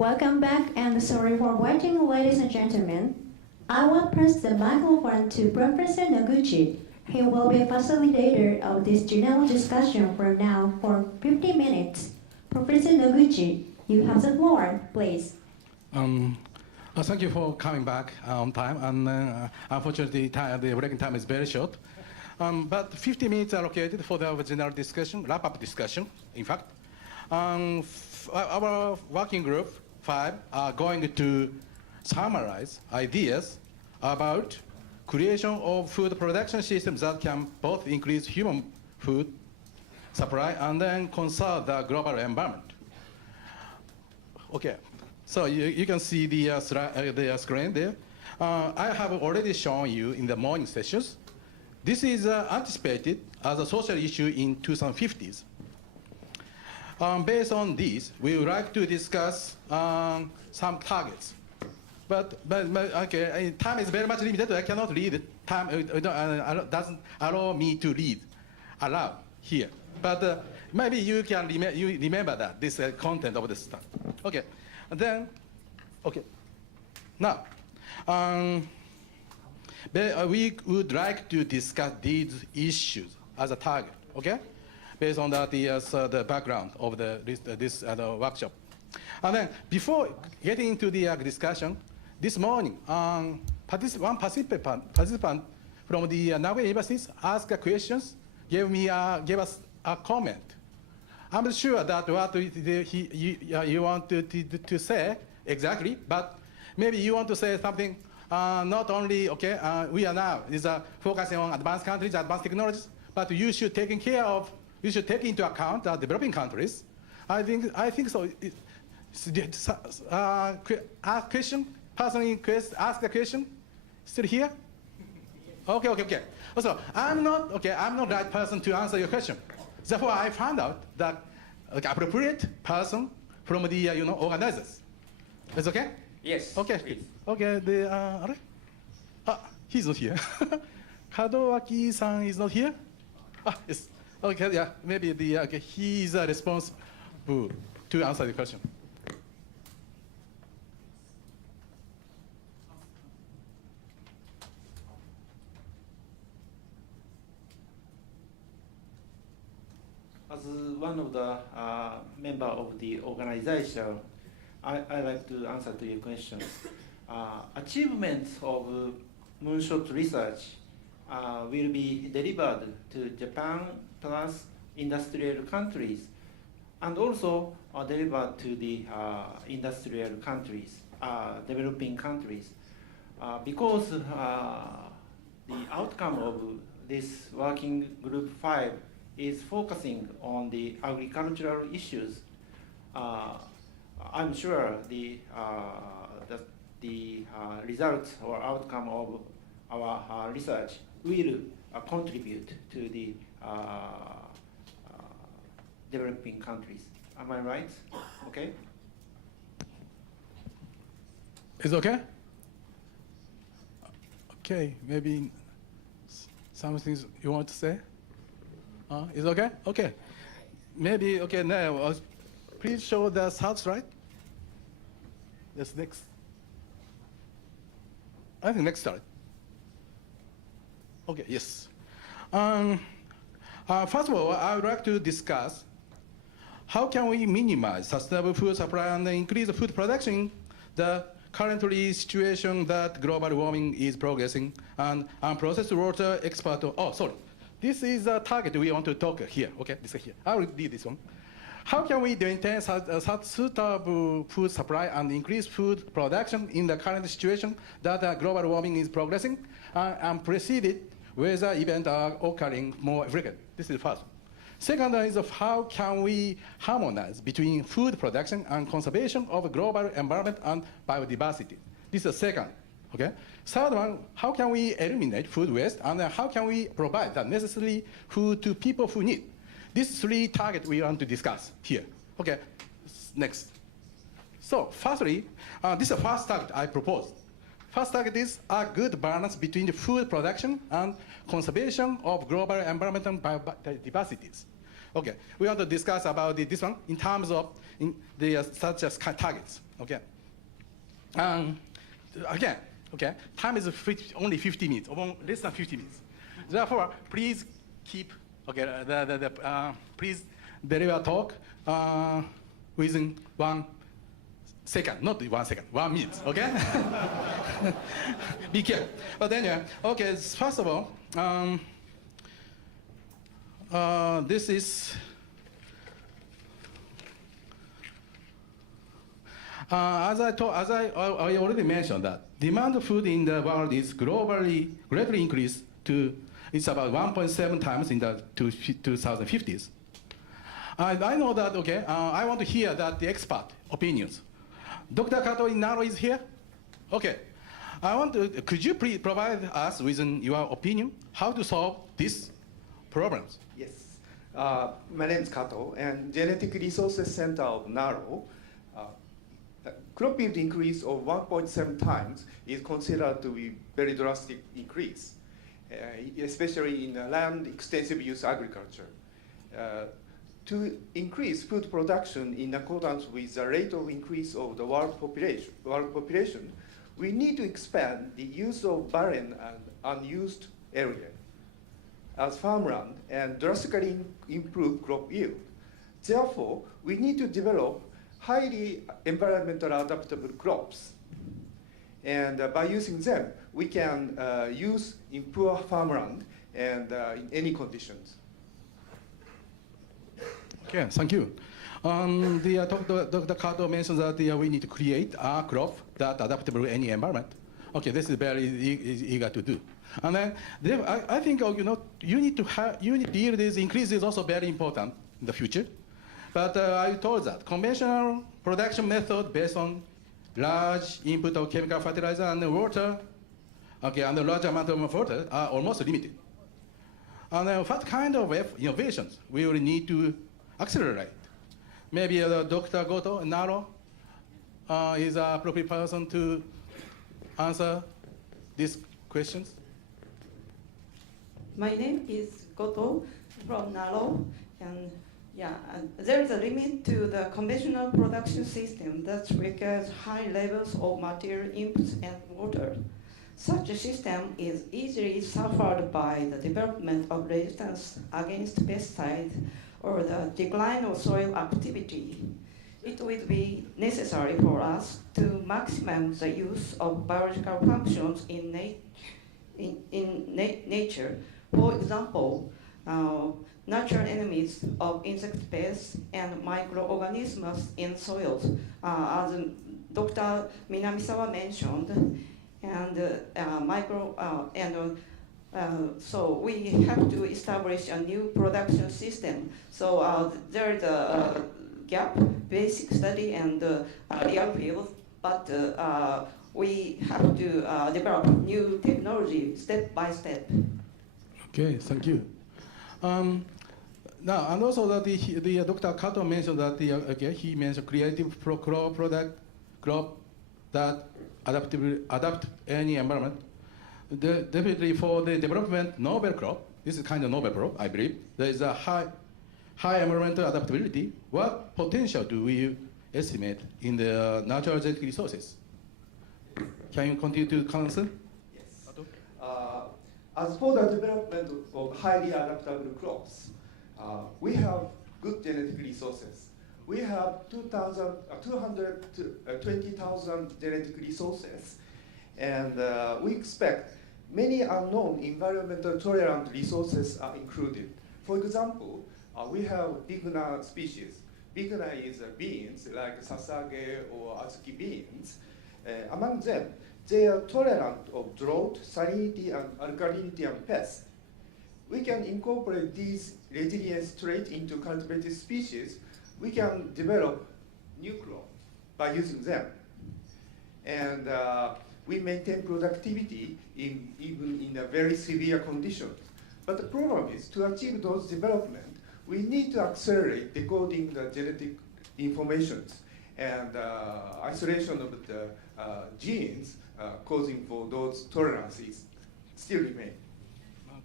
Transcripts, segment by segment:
Welcome back and sorry for waiting, ladies and gentlemen. I will pass the microphone to Professor Noguchi. He will be a facilitator of this general discussion from now for 50 minutes. Professor Noguchi, you have the floor, please. Thank you for coming back on time, and unfortunately the breaking time is very short. But 50 minutes allocated for the general discussion, wrap-up discussion, in fact. Our working group 5 are going to summarize ideas about creation of food production systems that can both increase human food supply and then conserve the global environment. Okay, so you can see the screen there. I have already shown you in the morning sessions. This is anticipated as a social issue in 2050s. Based on this, we would like to discuss some targets. But okay, time is very much limited. I cannot read it. Time doesn't allow me to read aloud here. But maybe you can remember that, this content of this stuff. Okay, and then, okay. Now, we would like to discuss these issues as a target, okay? Based on that, the background of this workshop. And then, before getting into the discussion, this morning, one participant from the Nagoya University asked questions, gave us a comment. I'm not sure that what you want to say exactly, but maybe you want to say something not only, okay, we are now focusing on advanced countries, advanced technologies, but you should take into account developing countries. I think so. Ask question. Person ask the question. Still here? Okay. Also, I'm not the right person to answer your question. Therefore, I found out that appropriate person from the organizers. It's okay? Yes. Okay. Please. Okay. He's not here. Kadoaki-san is not here. Yes. Okay. Yeah. Maybe he is responsible to answer the question. As one of the member of the organization, I like to answer to your question. Achievements of Moonshot research will be delivered to Japan plus industrial countries, and also delivered to the industrial countries, developing countries, because the outcome of this working group 5 is focusing on the agricultural issues. I'm sure the results or outcome of our research will contribute to the developing countries. Am I right? Okay? Is okay? Okay, maybe some things you want to say? Is okay? Okay. Maybe, okay, now, please show the third slide. Yes, next. I think next slide. Okay, yes. First of all, I would like to discuss how can we minimize sustainable food supply and increase food production in the currently situation that global warming is progressing, and unprocessed water expert, This is a target we want to talk here, okay, this is here. I will read this one. How can we maintain suitable food supply and increase food production in the current situation that global warming is progressing and preceded weather events are occurring more frequently? This is first. Second is how can we harmonize between food production and conservation of global environment and biodiversity? This is second. Okay. Third one, how can we eliminate food waste, and how can we provide the necessary food to people who need? These three targets we want to discuss here. Okay, next. So firstly, this is the first target I proposed. First target is a good balance between the food production and conservation of global environment and biodiversities. Okay, we want to discuss about this one in terms of such as targets. Okay. Again, okay, time is only 50 minutes, or less than 50 minutes. Therefore, please keep, okay, please deliver talk within 1 second, not 1 second, 1 minute, okay? Be careful. But anyway, okay, first of all, this is, as I already mentioned that demand of food in the world is globally greatly increased to, it's about 1.7 times in the 2050s. I know that, okay, I want to hear that the expert opinions. Dr. Kato in Naro is here? Okay. Could you please provide us with your opinion how to solve these problems? Yes. My name is Kato, and Genetic Resources Center of Naro. Crop yield increase of 1.7 times is considered to be very drastic increase, especially in land extensive use agriculture. To increase food production in accordance with the rate of increase of the world population, we need to expand the use of barren and unused area as farmland and drastically improve crop yield. Therefore, we need to develop highly environmental adaptable crops. And by using them, we can use in poor farmland and in any conditions. Okay, thank you. Dr. Kato mentioned that we need to create a crop that adaptable to any environment. Okay, this is very eager to do. And then I think you need to yield this increase is also very important in the future. But I told that conventional production method based on large input of chemical fertilizer and water, okay, and a large amount of water are almost limited. And what kind of innovations we will need to accelerate? Maybe Dr. Goto and Naro is an appropriate person to answer these questions. My name is Goto from Naro, and there is a limit to the conventional production system that requires high levels of material inputs and water. Such a system is easily suffered by the development of resistance against pesticides or the decline of soil activity. It will be necessary for us to maximize the use of biological functions in nature. For example, natural enemies of insect pests and microorganisms in soils, as Dr. Minamisawa mentioned, and so we have to establish a new production system. So there is a gap, basic study and real field, but we have to develop new technology step by step. Okay, thank you. Now, and also that the Dr. Kato mentioned that he mentioned creative crop that adapt any environment. Definitely for the development novel crop, this is kind of novel crop, I believe. There is a high environmental adaptability. What potential do we estimate in the natural genetic resources? Can you continue to answer? Yes. As for the development of highly adaptable crops, we have good genetic resources. We have 220,000 genetic resources, and we expect many unknown environmental tolerant resources are included. For example, we have bigna species. Bigna is beans like sasage or azuki beans. Among them, they are tolerant of drought, salinity, and alkalinity and pests. We can incorporate these resilience traits into cultivated species. We can develop new crops by using them. And we maintain productivity even in a very severe conditions. But the problem is, to achieve those development, we need to accelerate decoding the genetic informations, and isolation of the genes causing for those tolerances still remain.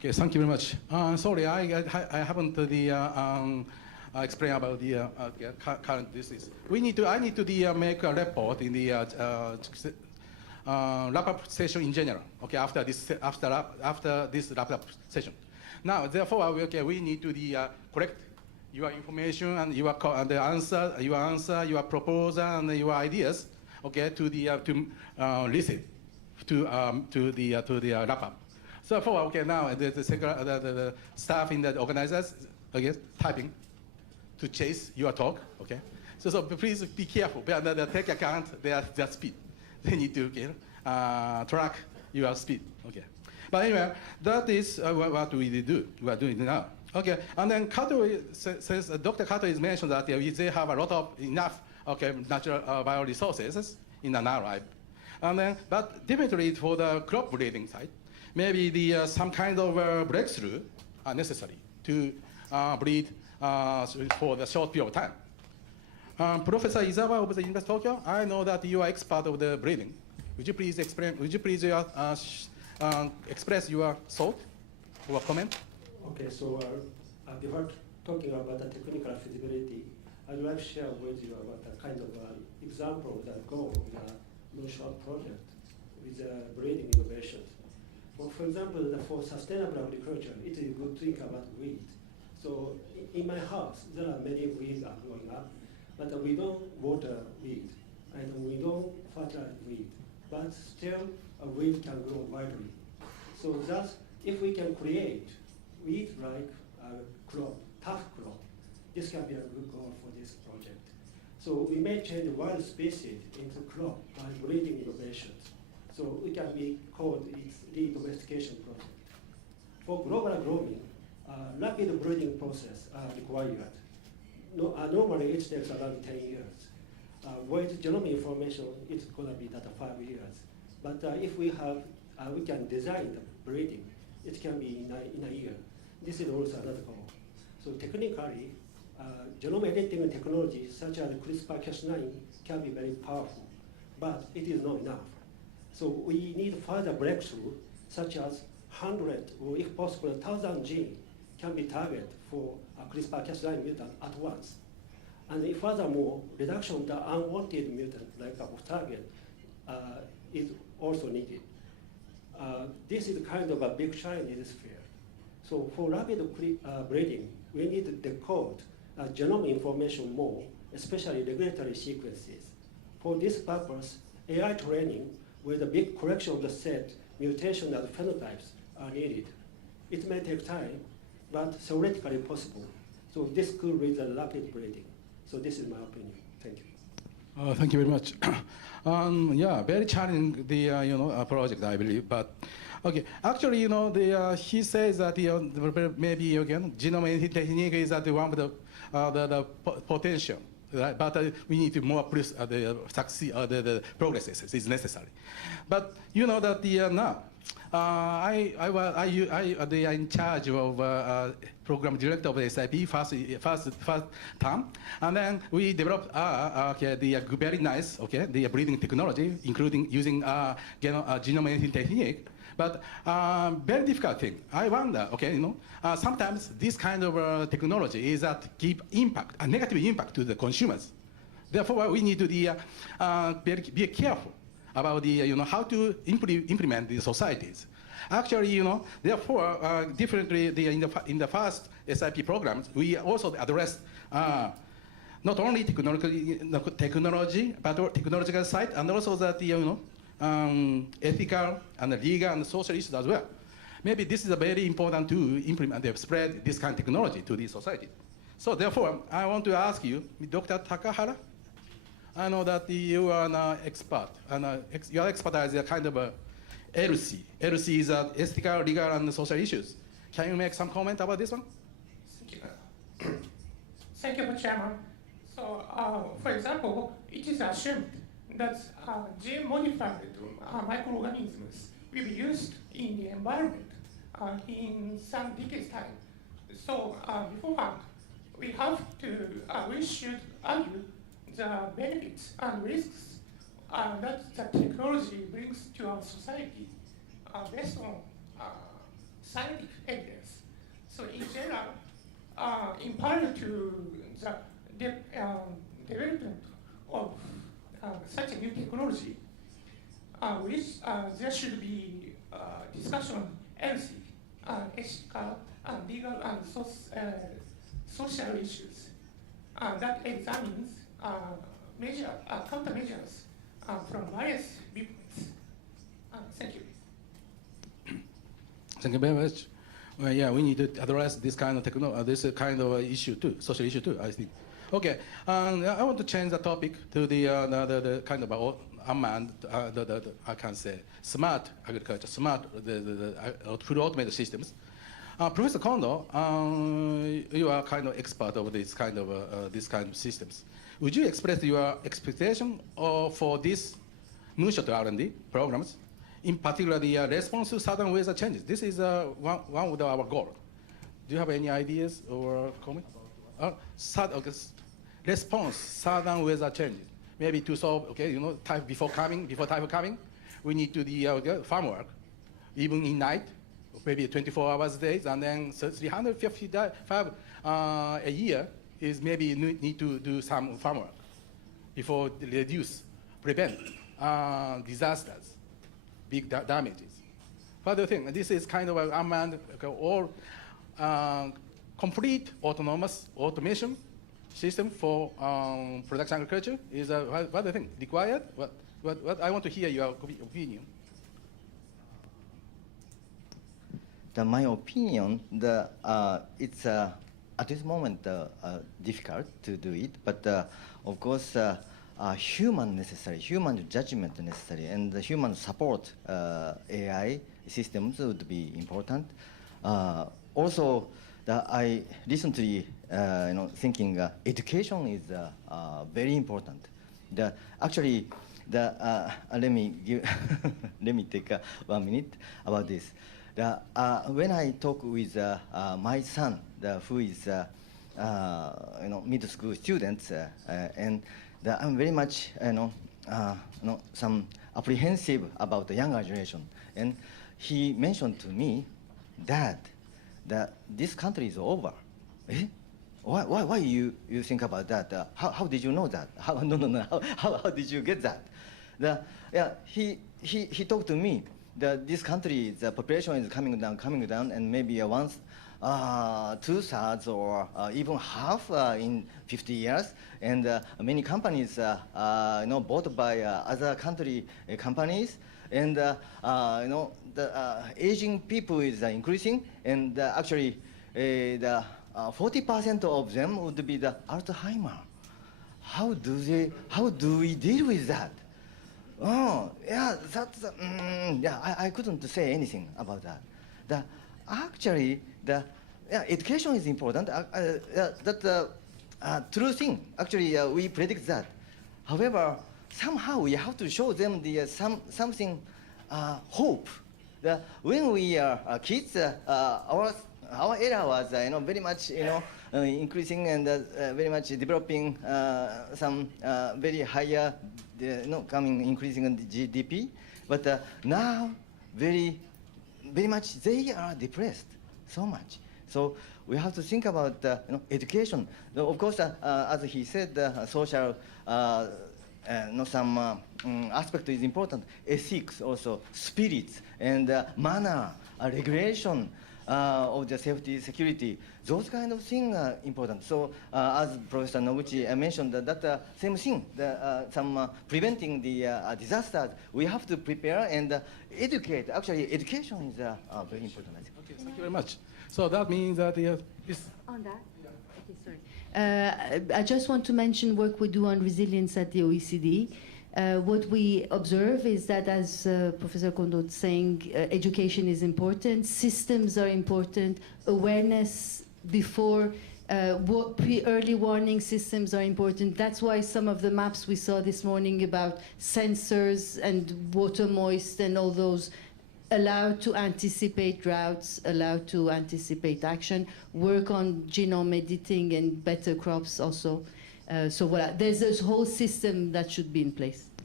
Okay, thank you very much. Sorry, I haven't explain about the current disease. I need to make a report in the wrap-up session in general. Okay, after this wrap-up session. Now, therefore, we need to correct your information and your answer, your proposal, and your ideas. Okay, to listen to the wrap-up. So, okay, now the staff in the organizers, okay, typing to chase your talk, okay? So please be careful, take account their speed. They need to track your speed, okay? But anyway, that is what we do. We are doing now, okay? And then Kato says, Dr. Kato is mentioned that they have a lot of enough, okay, natural bioresources in the now life. And then, but definitely for the crop breeding side, maybe some kind of breakthrough are necessary to breed for the short period of time. Professor Izawa of the University of Tokyo, I know that you are expert of the breeding. Would you please explain? Would you please express your thought or comment? Okay, so before talking about the technical feasibility, I'd like to share with you about the kind of example of the goal of the Moonshot project with breeding innovations. Well, for example, for sustainable agriculture, it is good to think about weed. So in my house, there are many weeds are growing up, but we don't water weed, and we don't fertilize weed. But still, a weed can grow widely. So that if we can create weed-like crop, tough crop, this can be a good goal for this project. So we may change wild species into crop by breeding innovations. So it can be called its re-domestication project. For global growing, rapid breeding process are required. Normally it takes around 10 years. With genome information, it's going to be that 5 years. But if we can design the breeding, it can be in a year. This is also another goal. So technically, genome editing technology such as CRISPR-Cas9 can be very powerful, but it is not enough. So we need further breakthrough, such as 100 or if possible 1,000 genes can be targeted for a CRISPR-Cas9 mutant at once. And if furthermore, reduction of the unwanted mutant like off target is also needed. This is kind of a big challenge in this field. So for rapid breeding, we need to decode genome information more, especially regulatory sequences. For this purpose, AI training with a big correction of the set, mutation and phenotypes are needed. It may take time, but theoretically possible. So this could lead to rapid breeding. So this is my opinion. Thank you. Thank you very much. Yeah, very challenging project, I believe. But okay, actually, he says that maybe again, genome editing technique is that one of the potential. Right? But we need to more succeed. The progress is necessary. But you know that now. I am in charge of program director of SIP first term, and then we developed the very nice the breeding technology, including using genome editing technique. But very difficult thing. I wonder, sometimes this kind of technology is that give impact, a negative impact to the consumers. Therefore, we need to be careful about how to implement the societies. Actually, therefore, differently in the first SIP programs, we also addressed not only technology, but technological side, and also that ethical and legal and social issues as well. Maybe this is very important to implement and spread this kind of technology to the society. So therefore, I want to ask you, Dr. Takahara, I know that you are an expert, and your expertise is a kind of a LC. LC is ethical, legal, and social issues. Can you make some comment about this one? Thank you. Thank you, Chairman. So, for example, it is assumed that gene-modified microorganisms will be used in the environment in some decades' time. So, beforehand, we should argue the benefits and risks that the technology brings to our society based on scientific evidence. So in general, in parallel to the development of such a new technology, there should be discussion on ethical, ethical, legal, and social issues that examines countermeasures from various viewpoints. Thank you. Thank you very much. Well, yeah, we need to address this kind of issue too, social issue too, I think. Okay, I want to change the topic to the kind of unmanned, I can say smart agriculture, smart fully automated systems. Professor Kondo, you are kind of expert of this kind of systems. Would you express your expectation for this Moonshot R&D programs, in particular the response to sudden weather changes? This is one of our goals. Do you have any ideas or comments? Response sudden weather changes. Maybe to solve, before typhoon coming, we need to do farm work, even in night, maybe 24 hours days, and then 355 a year is maybe need to do some farm work before prevent disasters, big damages. What do you think? This is kind of an unmanned or complete automation system for production agriculture. Is what do you think? Required? What I want to hear your opinion. My opinion, it's at this moment difficult to do it, but of course human judgment necessary, and the human support AI systems would be important. Also, I recently thinking education is very important. Actually, let me take 1 minute about this. When I talk with my son, who is middle school students, and I'm very much some apprehensive about the younger generation, and he mentioned to me that this country is over. Eh? Why you think about that? How did you know that? How did you get that? He talked to me that this country, the population is coming down, and maybe once 2/3 or even half in 50 years, and many companies bought by other country companies, and the aging people is increasing, and actually the 40% of them would be the Alzheimer. How do we deal with that? Oh, yeah, that's I couldn't say anything about that. Actually, education is important. That's true thing. Actually, we predict that. However, somehow we have to show them something hope. When we are kids, our era was very much increasing and very much developing some very higher increasing in the GDP, but now very much they are depressed so much. So we have to think about education. Of course, as he said, social some aspect is important. Ethics also, spirits, and manner, regulation of the safety, security. Those kind of things are important. So as Professor Noguchi mentioned, that same thing, some preventing the disasters, we have to prepare and educate. Actually, education is very important, I think. Okay, thank you very much. So that means that this... On that? Okay, sorry. I just want to mention work we do on resilience at the OECD. What we observe is that, as Professor Kondo was saying, education is important, systems are important, awareness before early warning systems are important. That's why some of the maps we saw this morning about sensors and water moist and all those allow to anticipate droughts, allow to anticipate action, work on genome editing and better crops also. So voilà, there's this whole system that should be in place.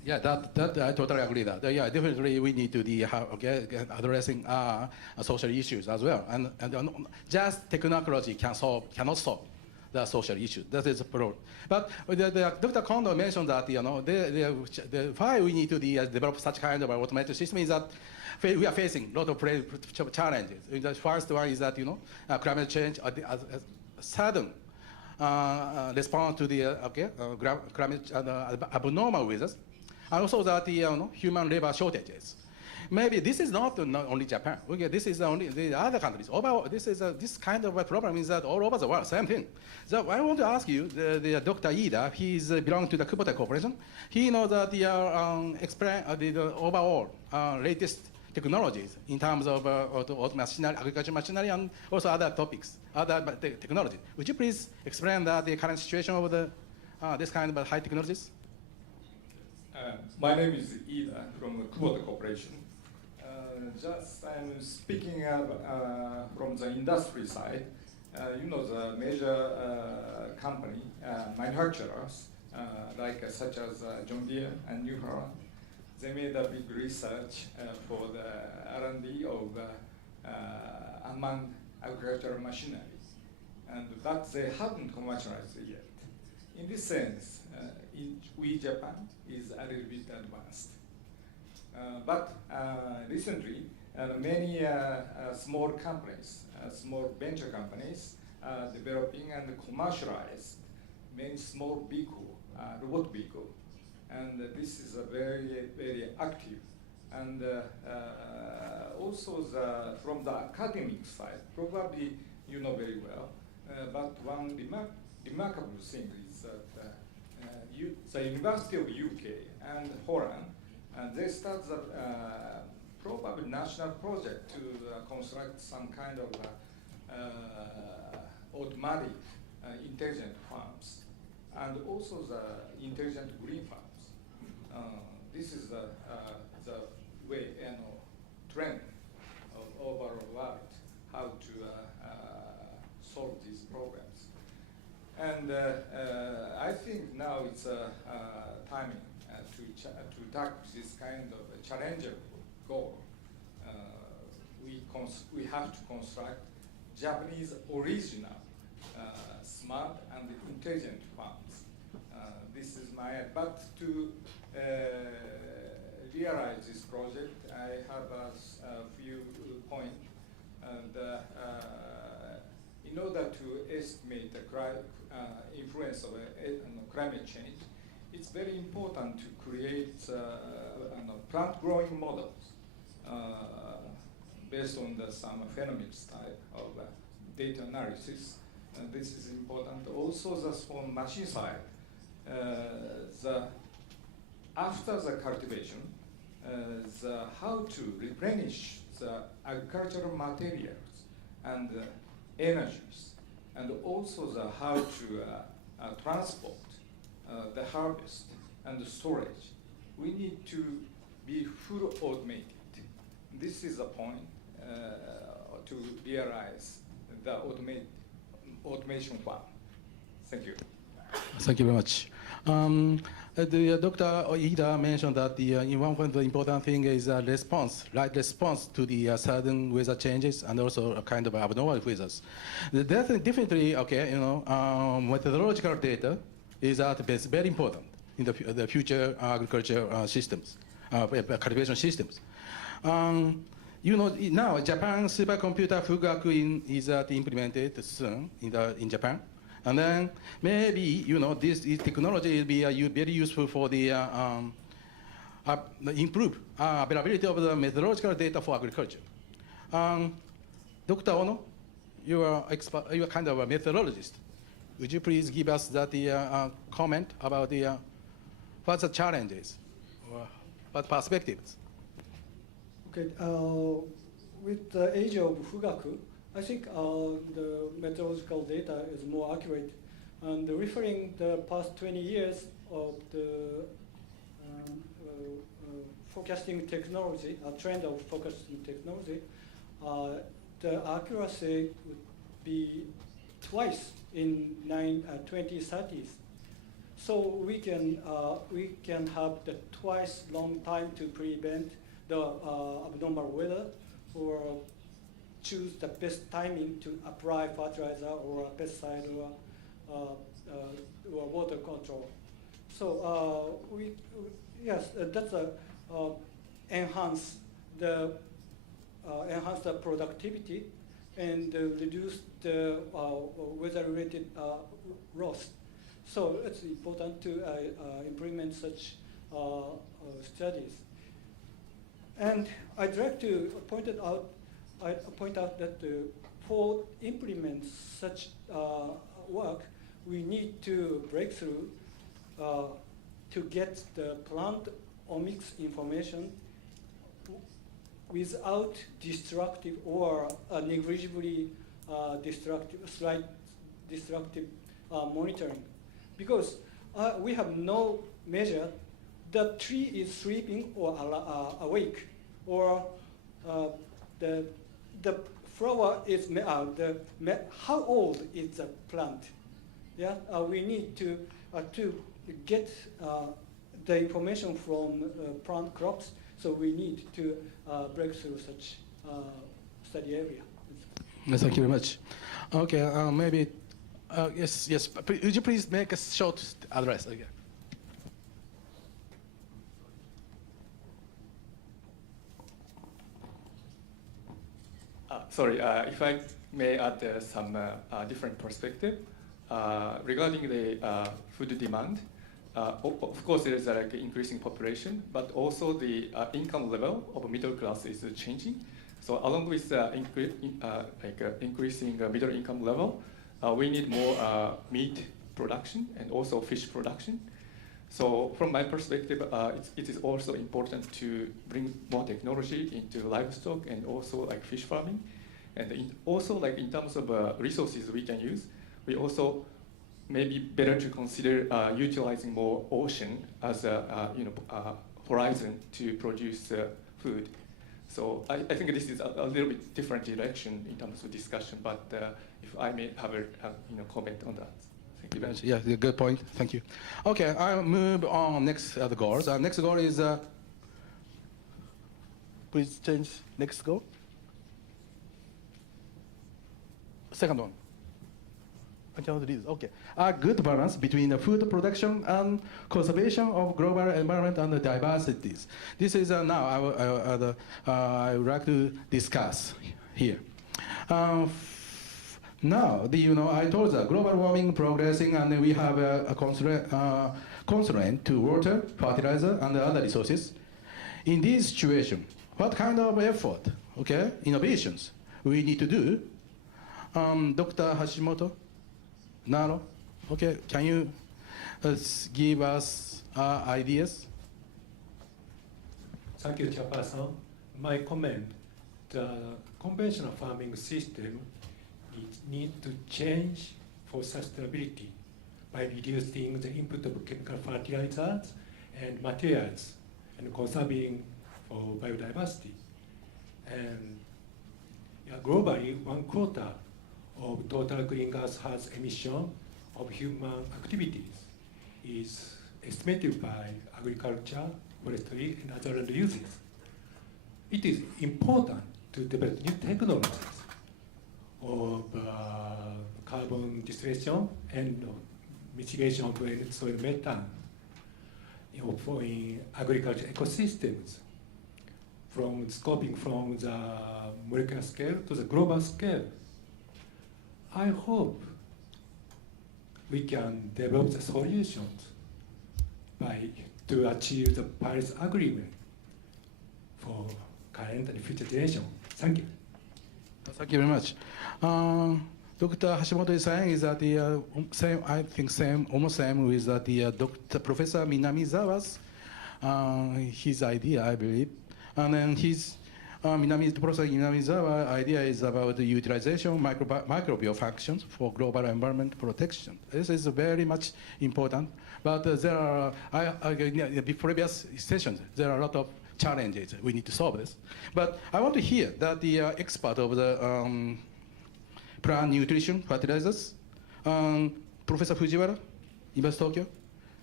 Yeah, that I totally agree that. Yeah, definitely we need to addressing social issues as well, and just technology cannot solve the social issues. That is a problem. But Dr. Kondo mentioned that why we need to develop such kind of automated system is that we are facing a lot of challenges. The first one is that climate change, sudden response to the climate abnormal weather, and also that human labor shortages. Maybe this is not only Japan. Okay, this is only the other countries. This kind of a problem is that all over the world, same thing. So I want to ask you, Dr. Ida, he belongs to the Kubota Corporation. He knows that explain the overall latest technologies in terms of machinery, agricultural machinery, and also other topics, other technologies. Would you please explain the current situation of this kind of high technologies? My name is Ida from Kubota Corporation. Just I'm speaking from the industry side. The major company manufacturers such as John Deere and New Holland, they made a big research for the R&D of unmanned agricultural machinery, but they haven't commercialized it yet. In this sense, we Japan is a little bit advanced. But recently, many small companies, small venture companies, developing and commercialize many small vehicle, robot vehicle, and this is a very, very active. And also from the academic side, probably you know very well, but one remarkable thing is that the University of UK and Holland, and they start the probably national project to construct some kind of automatic intelligent farms, and also the intelligent green farms. This is the way trend of overall world how to solve these problems. And I think now it's timing to tackle this kind of a challenging goal. We have to construct Japanese original smart and intelligent farms. This is but to realize this project, I have a few points. And in order to estimate the influence of climate change, it's very important to create plant growing models based on some phenomena type of data analysis. This is important. Also, from machine side, after the cultivation, how to replenish the agricultural materials and energies, and also how to transport the harvest and the storage. We need to be fully automated. This is a point to realize the automation farm. Thank you. Thank you very much. Dr. Ida mentioned that one of the important thing is right response to the sudden weather changes and also a kind of abnormal weathers. Definitely, methodological data is very important in the future agriculture systems, cultivation systems. Now Japan's supercomputer Fugaku is implemented soon in Japan. And then maybe this technology will be very useful for the improve availability of the methodological data for agriculture. Dr. Ono, you are kind of a methodologist. Would you please give us that comment about what's the challenges or what perspectives? Okay, with the age of Fugaku, I think the meteorological data is more accurate. And referring the past 20 years of the forecasting technology, a trend of forecasting technology, the accuracy would be twice in 2030s. So we can have the twice long time to prevent the abnormal weather, or choose the best timing to apply fertilizer or pesticide or water control. So that's enhance the productivity and reduce the weather-related loss. So it's important to implement such studies. And I'd like to point out that for implement such work, we need to break through to get the plant omics information without destructive or negligibly destructive monitoring. Because we have no measure the tree is sleeping or awake, or the flower is how old is the plant? Yeah, we need to get the information from plant crops. So we need to break through such study area. Thank you very much. Okay, maybe yes. Would you please make a short address again? Sorry, if I may add some different perspective regarding the food demand. Of course, there is like increasing population, but also the income level of middle class is changing. So along with increasing middle income level, we need more meat production and also fish production. So from my perspective, it is also important to bring more technology into livestock and also like fish farming. And also like in terms of resources we can use, we also maybe better to consider utilizing more ocean as a horizon to produce food. So I think this is a little bit different direction in terms of discussion, but if I may have a comment on that. Thank you very much. Yeah, good point. Thank you. Okay, I'll move on next the goals. Next goal is, please change next goal. Second one. I cannot read it. Okay. A good balance between the food production and conservation of global environment and the diversities. This is now I would like to discuss here. Now, I told you global warming progressing, and we have a constraint to water, fertilizer, and other resources. In this situation, what kind of effort, innovations we need to do? Dr. Hashimoto, Naro, can you give us ideas? Thank you, Chairperson. My comment: the conventional farming system needs to change for sustainability by reducing the input of chemical fertilizers and materials and conserving for biodiversity. And globally, 1/4 of total greenhouse gas emission of human activities is estimated by agriculture, forestry, and other land uses. It is important to develop new technologies of carbon distillation and mitigation of soil methane for agriculture ecosystems, from scoping from the molecular scale to the global scale. I hope we can develop the solutions to achieve the Paris Agreement for current and future generation. Thank you. Thank you very much. Dr. Hashimoto is saying is that the same, I think almost same with the Dr. Professor Minamizawa's his idea, I believe, and then his Professor Minamizawa idea is about the utilization of microbial functions for global environment protection. This is very much important, but there are, in the previous sessions, there are a lot of challenges. We need to solve this. But I want to hear that the expert of the plant nutrition fertilizers, Professor Fujiwara, University of Tokyo,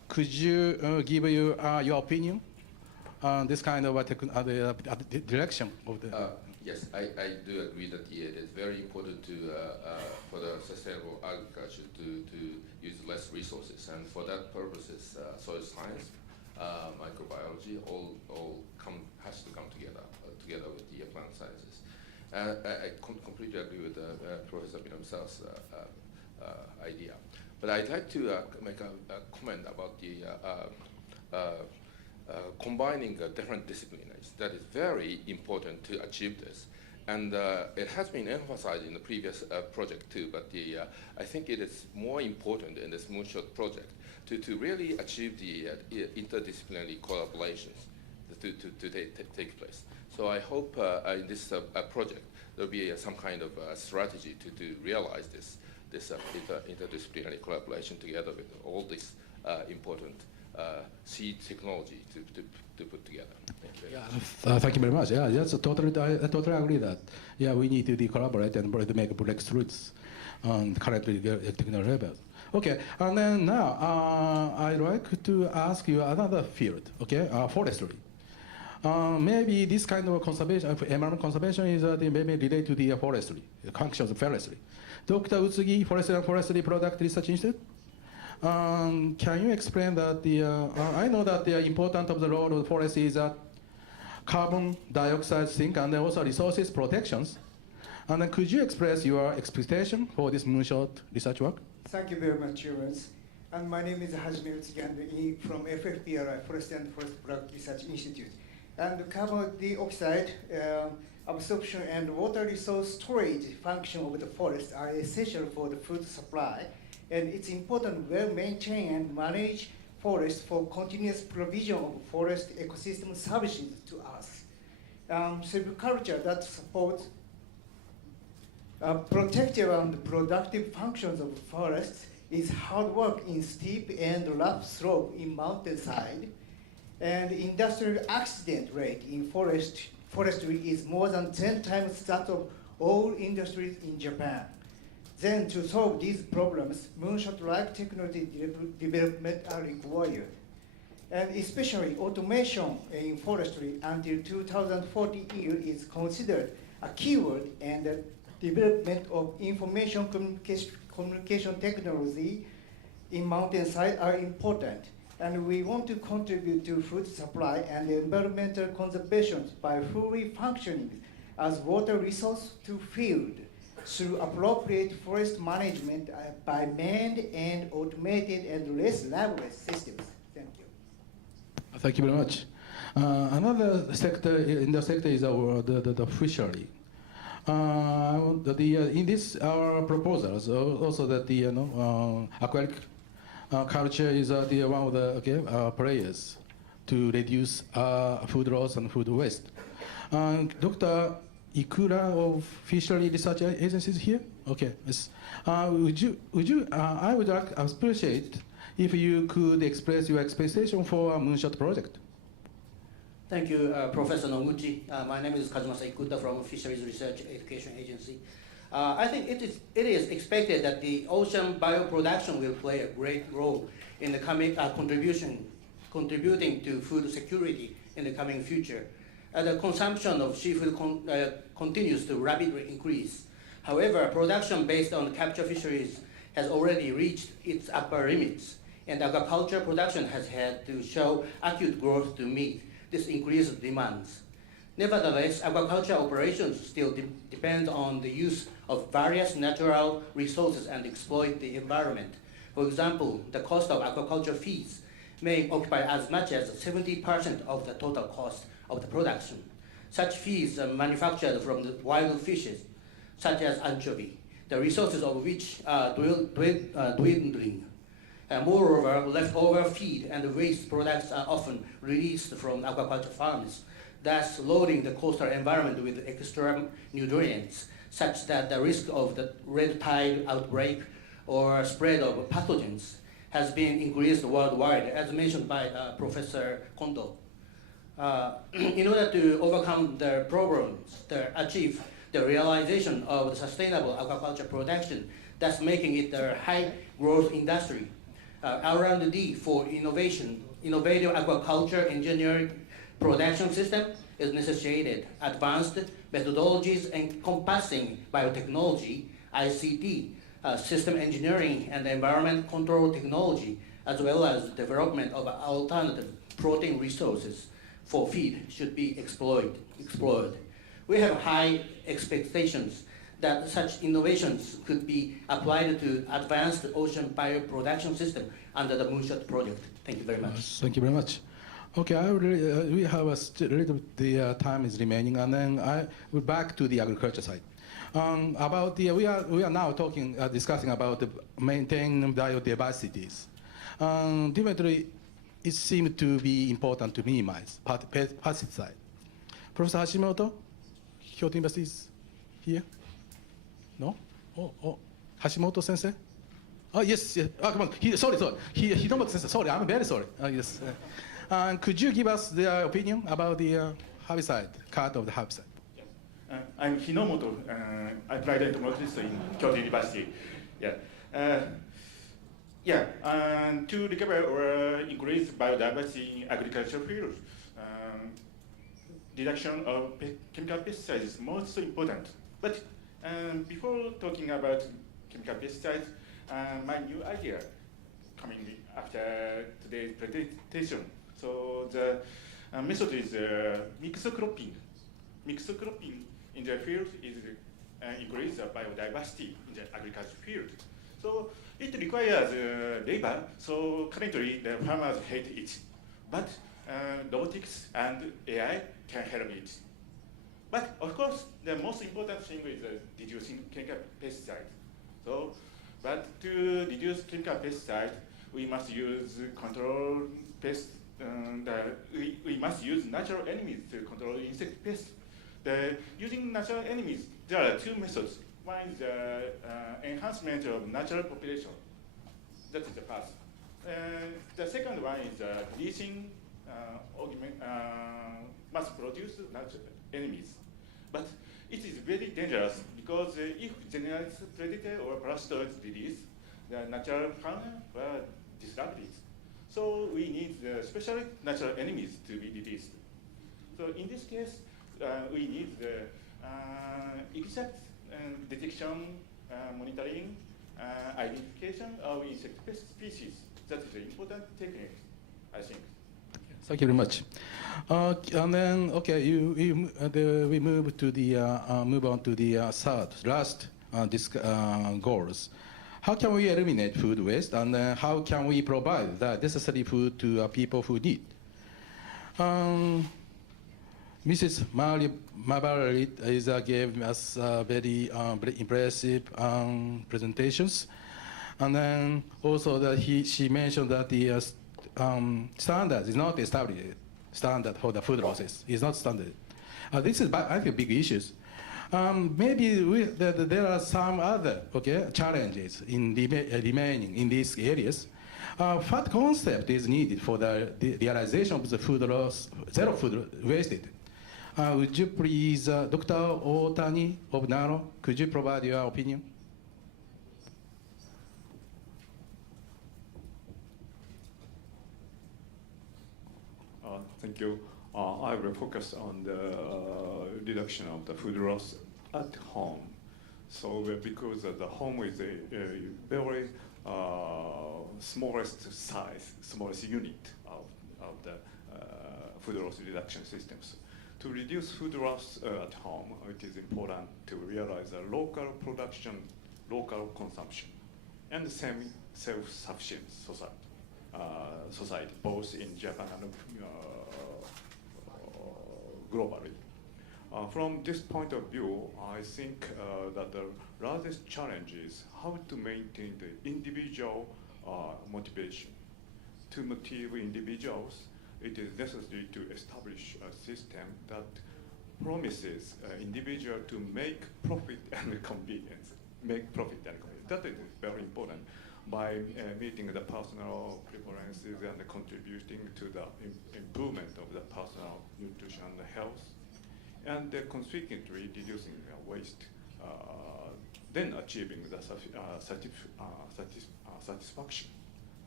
could you give your opinion on this kind of direction of the? Yes, I do agree that it is very important for the sustainable agriculture to use less resources, and for that purposes, soil science, microbiology, all has to come together with the plant sciences. I completely agree with Professor Minamisawa's idea, but I'd like to make a comment about the combining different disciplines. That is very important to achieve this. And it has been emphasized in the previous project too, but I think it is more important in this Moonshot project to really achieve the interdisciplinary collaborations to take place. So I hope in this project there will be some kind of strategy to realize this interdisciplinary collaboration together with all this important seed technology to put together. Thank you. Thank you very much. Yeah, I totally agree that we need to collaborate and make breakthroughs on currently technical level. Okay, and then now I'd like to ask you another field. Okay, forestry. Maybe this kind of conservation, environment conservation is maybe related to the forestry, the functions of forestry. Dr. Utsugi, Forestry and Forestry Product Research Institute. Can you explain that I know that the importance of the role of the forest is that carbon dioxide sink and then also resources protections. And then could you express your expectation for this Moonshot research work? Thank you very much, Chairman. And my name is HASEBE Utsugi from FFTC, Forest and Forest Product Research Institute. And carbon dioxide absorption and water resource storage function of the forest are essential for the food supply. And it's important to well maintain and manage forests for continuous provision of forest ecosystem services to us. Silviculture that supports protective and productive functions of forests is hard work in steep and rough slope in mountainside. And industrial accident rate in forestry is more than 10 times that of all industries in Japan. Then to solve these problems, Moonshot-like technology development are required. And especially automation in forestry until 2040 year is considered a keyword, and the development of information communication technology in mountainside are important. And we want to contribute to food supply and environmental conservation by fully functioning as water resource to field through appropriate forest management by manned and automated and less laborious systems. Thank you. Thank you very much. Another sector in the sector is the fishery. In this our proposals also that the aquatic culture is one of the players to reduce food loss and food waste. Dr. Akira of Fishery Research Agency is here. Okay. Yes. I would appreciate if you could express your expectation for a Moonshot project. Thank you, Professor Noguchi. My name is Kazumasa Ikuta from Fisheries Research Education Agency. I think it is expected that the ocean bioproduction will play a great role in the coming contributing to food security in the coming future. The consumption of seafood continues to rapidly increase. However, production based on capture fisheries has already reached its upper limits, and aquaculture production has had to show acute growth to meet this increased demands. Nevertheless, aquaculture operations still depend on the use of various natural resources and exploit the environment. For example, the cost of aquaculture fees may occupy as much as 70% of the total cost of the production. Such fees are manufactured from the wild fishes, such as anchovy, the resources of which are dwindling. Moreover, leftover feed and waste products are often released from aquaculture farms, thus loading the coastal environment with extra nutrients, such that the risk of the red tide outbreak or spread of pathogens has been increased worldwide, as mentioned by Professor KONDO. In order to overcome their problems, to achieve the realization of the sustainable aquaculture production, thus making it a high-growth industry, R&D for innovative aquaculture engineering production system is necessitated. Advanced methodologies encompassing biotechnology, ICT, system engineering, and environment control technology, as well as development of alternative protein resources for feed should be explored. We have high expectations that such innovations could be applied to advanced ocean bioproduction system under the Moonshot project. Thank you very much. Thank you very much. Okay, we have a little the time is remaining, and then we're back to the agriculture side. About the we are now discussing about the maintaining biodiversities. Definitely, it seems to be important to minimize pesticide. Professor Hashimoto, Kyoto University is here. No? Oh, Hashimoto sensei? Oh, yes. Oh, come on. Sorry. Hinomoto sensei. Sorry, I'm very sorry. Yes. Could you give us the opinion about the herbicide, cut of the herbicide? I'm Hinomoto. I applied entomologist in Kyoto University. To recover or increase biodiversity in agricultural fields, reduction of chemical pesticides is most important. But before talking about chemical pesticides, my new idea coming after today's presentation. So the method is mixed cropping. Mixed cropping in the field is increase the biodiversity in the agriculture field. So it requires labor. So currently the farmers hate it, but robotics and AI can help it. But of course, the most important thing is reducing chemical pesticides. So, but to reduce chemical pesticides, we must use control pests. We must use natural enemies to control insect pests. Using natural enemies, there are two methods. One is enhancement of natural population. That is the first. The second one is releasing mass-produced natural enemies. But it is very dangerous because if generalized predator or parasite is released, the natural fauna will disrupt it. So we need special natural enemies to be released. So in this case, we need the exact detection, monitoring, identification of insect pest species. That is an important technique, I think. Thank you very much. And then, okay, we move to the move on to the last goals. How can we eliminate food waste, and how can we provide the necessary food to people who need? Mrs. Mabarit gave us very impressive presentations, and then also she mentioned that the standard is not established. Standard for the food process is not standard. This is, I think, big issues. Maybe there are some other challenges in remaining in these areas. What concept is needed for the realization of the food loss, zero food wasted? Would you please, Dr. Otani of NARO, could you provide your opinion? Thank you. I will focus on the reduction of the food loss at home. So because the home is a very smallest size, smallest unit of the food loss reduction systems. To reduce food loss at home, it is important to realize a local production, local consumption, and self-sufficient society, both in Japan and globally. From this point of view, I think that the largest challenge is how to maintain the individual motivation. To motivate individuals, it is necessary to establish a system that promises individual to make profit and convenience. That is very important by meeting the personal preferences and contributing to the improvement of the personal nutrition and health, and consequently reducing waste, then achieving the satisfaction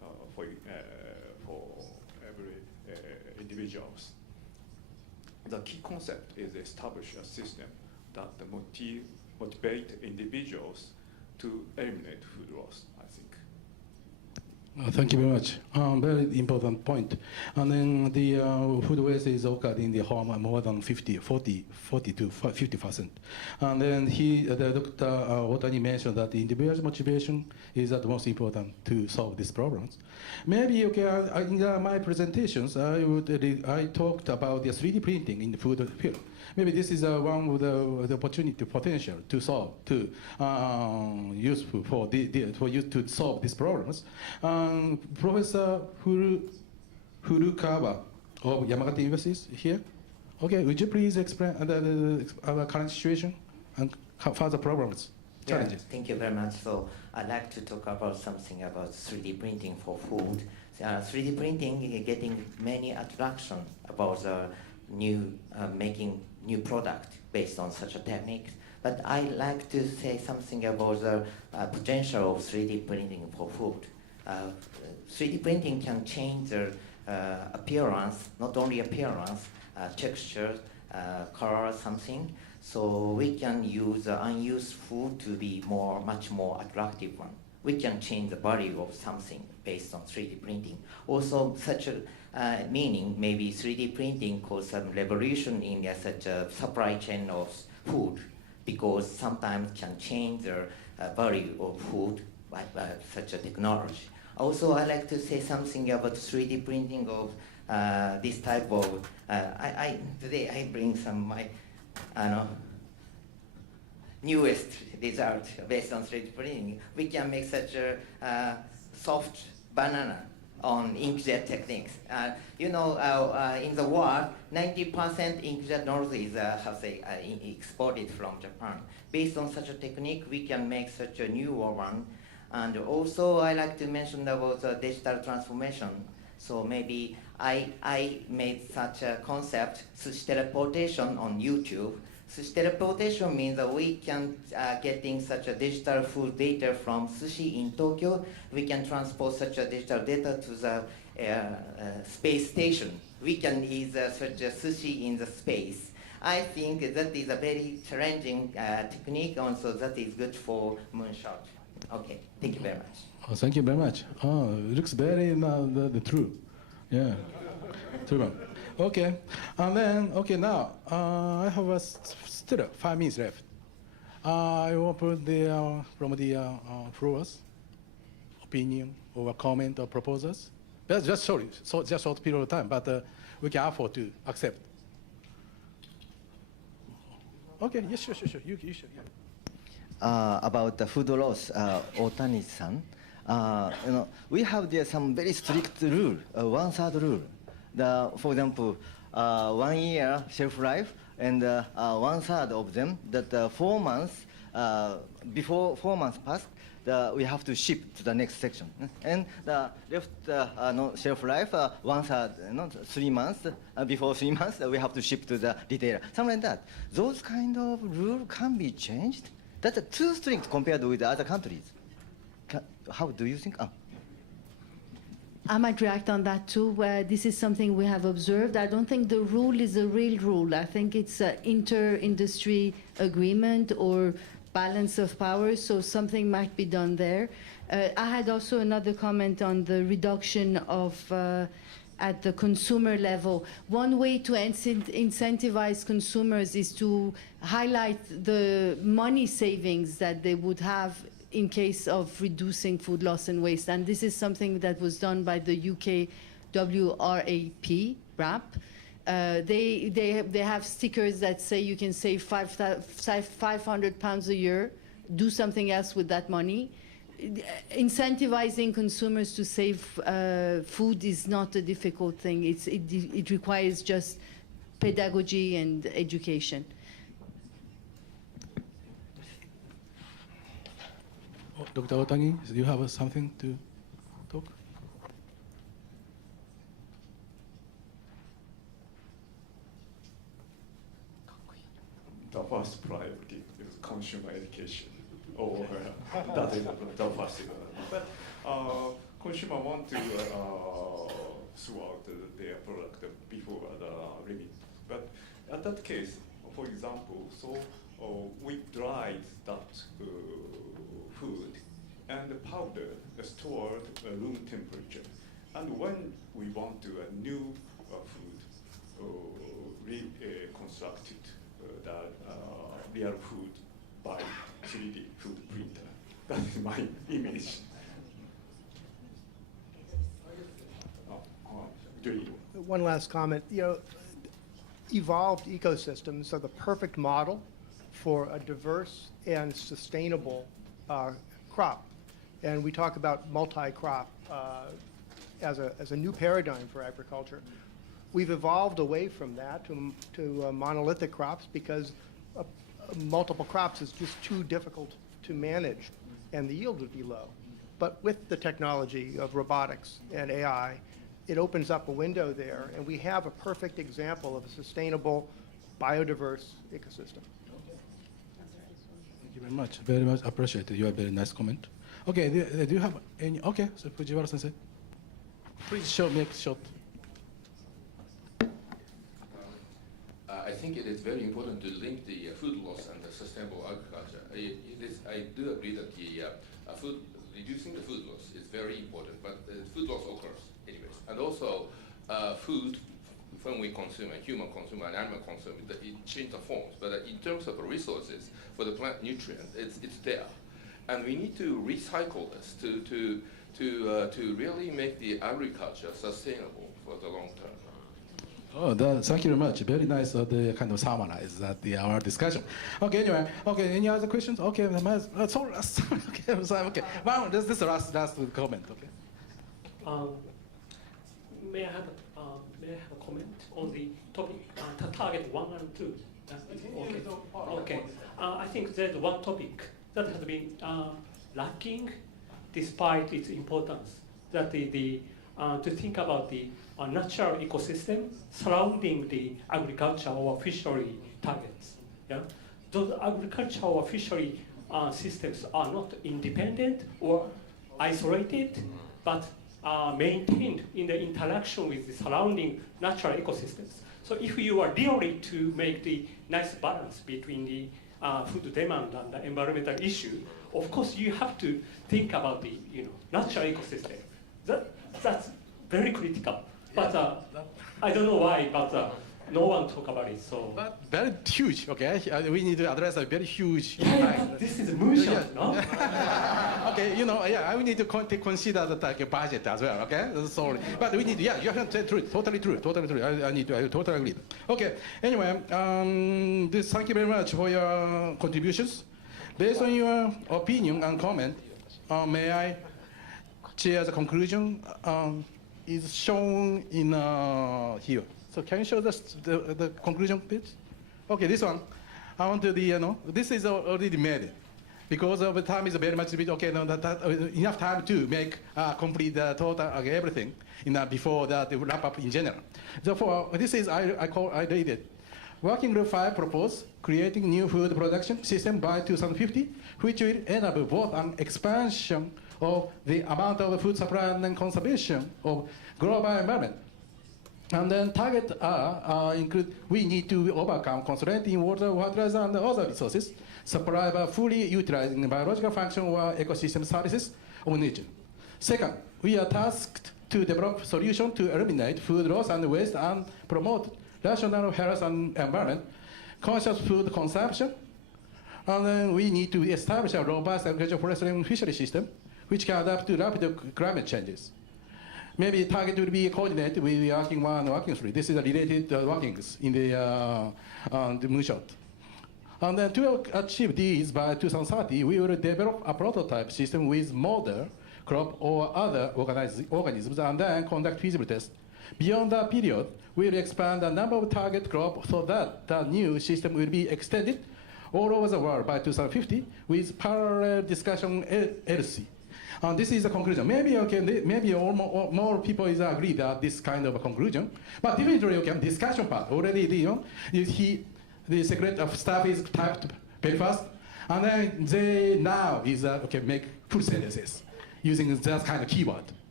for every individuals. The key concept is establish a system that motivate individuals to eliminate food loss, I think. Thank you very much. Very important point. And then the food waste is occurred in the home more than 40 to 50%. And then Dr. Otani mentioned that the individual motivation is the most important to solve these problems. Maybe in my presentations, I talked about the 3D printing in the food field. Maybe this is one of the opportunity potential to solve, useful for you to solve these problems. Professor Furukawa of Yamagata University is here. Okay, would you please explain our current situation and further problems, challenges? Yeah, thank you very much. So I'd like to talk about something about 3D printing for food. 3D printing is getting many attraction about making new product based on such a technique. But I like to say something about the potential of 3D printing for food. 3D printing can change the appearance, not only appearance, texture, color, something. So we can use unused food to be much more attractive one. We can change the value of something based on 3D printing. Also, such a meaning, maybe 3D printing caused some revolution in such a supply chain of food, because sometimes can change the value of food by such a technology. Also, I like to say something about 3D printing of this type of. Today I bring some my newest result based on 3D printing. We can make such a soft banana on inkjet techniques. In the world, 90% inkjet nodes is exported from Japan. Based on such a technique, we can make such a new one. And also, I like to mention about digital transformation. So maybe I made such a concept, sushi teleportation on YouTube. Sushi teleportation means that we can getting such a digital food data from sushi in Tokyo. We can transport such a digital data to the space station. We can eat such a sushi in the space. I think that is a very challenging technique, also that is good for Moonshot. Okay, thank you very much. Oh, thank you very much. Oh, it looks very true. Yeah, true. Okay, and then, now, I have still 5 minutes left. I open from the floors, opinion or comment or proposals. That's just short period of time, but we can afford to accept. Okay, yes, sure. You should, yeah. About the food loss, Otani-san, we have some very strict rule, 1/3 rule. For example, 1 year shelf life, and 1/3 of them that 4 months before 4 months pass, we have to ship to the next section. And the left shelf life, 1/3, 3 months before 3 months, we have to ship to the retailer. Something like that. Those kind of rule can be changed. That's too strict compared with other countries. How do you think? I might react on that too. This is something we have observed. I don't think the rule is a real rule. I think it's an inter-industry agreement or balance of power, so something might be done there. I had also another comment on the reduction of at the consumer level. One way to incentivize consumers is to highlight the money savings that they would have in case of reducing food loss and waste. And this is something that was done by the UK WRAP. They have stickers that say you can save £500 a year, do something else with that money. Incentivizing consumers to save food is not a difficult thing. It requires just pedagogy and education. Dr. Otani, do you have something to talk? The first priority is consumer education. That is the first. But consumer want to throw out their product before the limit. But at that case, for example, so we dried that food and the powder stored room temperature. And when we want to a new food, reconstructed the real food by 3D food printer. That is my image. One last comment. You know, evolved ecosystems are the perfect model for a diverse and sustainable crop. And we talk about multi-crop as a new paradigm for agriculture. We've evolved away from that to monolithic crops because multiple crops is just too difficult to manage, and the yield would be low. But with the technology of robotics and AI, it opens up a window there, and we have a perfect example of a sustainable, biodiverse ecosystem. Thank you very much. Very much appreciated. You have a very nice comment. Okay, do you have any? Okay, so Fujiwara-sensei, please make short. I think it is very important to link the food loss and the sustainable agriculture. I do agree that the reducing the food loss is very important, but food loss occurs anyways. And also, food, when we consume, human consume and animal consume, it changes the forms. But in terms of the resources for the plant nutrients, it's there. And we need to recycle this to really make the agriculture sustainable for the long term. Oh, thank you very much. Very nice. The kind of summarize that our discussion. Okay, anyway. Okay, any other questions? Okay, sorry. Okay. Wow, this is the last comment. Okay. May I have a comment on the topic target 1 and 2? Okay. I think there's one topic that has been lacking, despite its importance. That to think about the natural ecosystem surrounding the agriculture or fishery targets. Yeah? Those agriculture or fishery systems are not independent or isolated, but are maintained in the interaction with the surrounding natural ecosystems. So if you are really to make the nice balance between the food demand and the environmental issue, of course you have to think about the natural ecosystem. That's very critical. But I don't know why, but no one talk about it. So. But very huge, okay? We need to address a very huge. But this is Moonshot, no? Okay, we need to consider the budget as well, okay? Sorry. But we need, you have to true, totally true. I totally agree. Okay, anyway, thank you very much for your contributions. Based on your opinion and comment, may I share the conclusion is shown in here. So can you show the conclusion, please? Okay, this one. I want to this is already made. Because of the time is very much limited. Okay, enough time to make complete the total everything before that wrap up in general. Therefore, this is I read it. Working Group 5 proposed creating new food production system by 2050, which will enable both an expansion of the amount of food supply and then conservation of global environment. And then target include we need to overcome constraint in water, fertilizer, and other resources, supply by fully utilizing biological function or ecosystem services of nature. Second, we are tasked to develop solutions to eliminate food loss and waste and promote rational health and environment, conscious food consumption. And then we need to establish a robust agricultural, forestry, and fishery system which can adapt to rapid climate changes. Maybe target will be coordinated with the working 1 and working 3. This is the related workings in the Moonshot. And then to achieve these by 2030, we will develop a prototype system with model crop or other organisms and then conduct feasibility tests. Beyond that period, we will expand the number of target crops so that the new system will be extended all over the world by 2050 with parallel discussion LC. And this is the conclusion. Maybe more people agree that this kind of a conclusion, but definitely discussion part already. The Secretary of Staff is typed very fast, and then they now is make full sentences using that kind of keyword.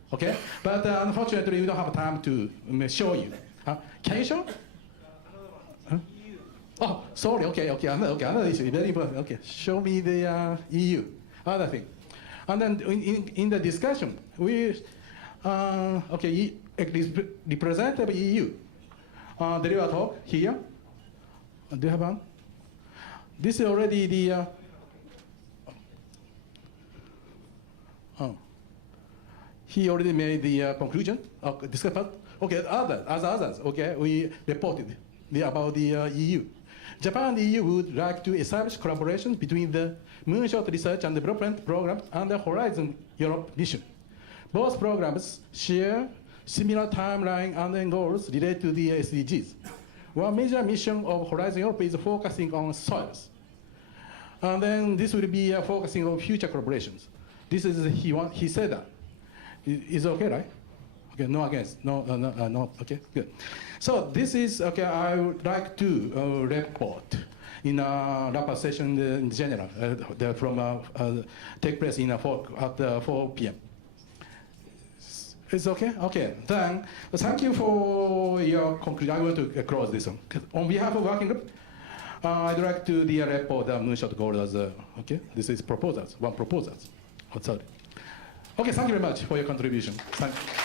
Okay, but unfortunately we don't have time to show you. Can you show? Oh, sorry. Okay. Another issue, very important. Okay, show me the EU. Other thing, and then in the discussion, we representative EU. Deliver talk here. Do you have one? This is already the. He already made the conclusion. Okay, others. Okay, we reported about the EU. Japan and the EU would like to establish collaboration between the Moonshot Research and Development Program and the Horizon Europe mission. Both programs share similar timeline and goals related to the SDGs. One major mission of Horizon Europe is focusing on soils. And then this will be focusing on future collaborations. This is, he said that. Is okay, right? Okay, no against, no, okay, good. So this is, okay, I would like to report in a rapid session in general, take place in at 4 p.m. It's okay? Okay, then thank you for your conclusion. I want to close this one. On behalf of working group, I'd like to report the Moonshot goal as, okay, this is proposals, one proposals. Oh, sorry. Okay, thank you very much for your contribution. Thank you.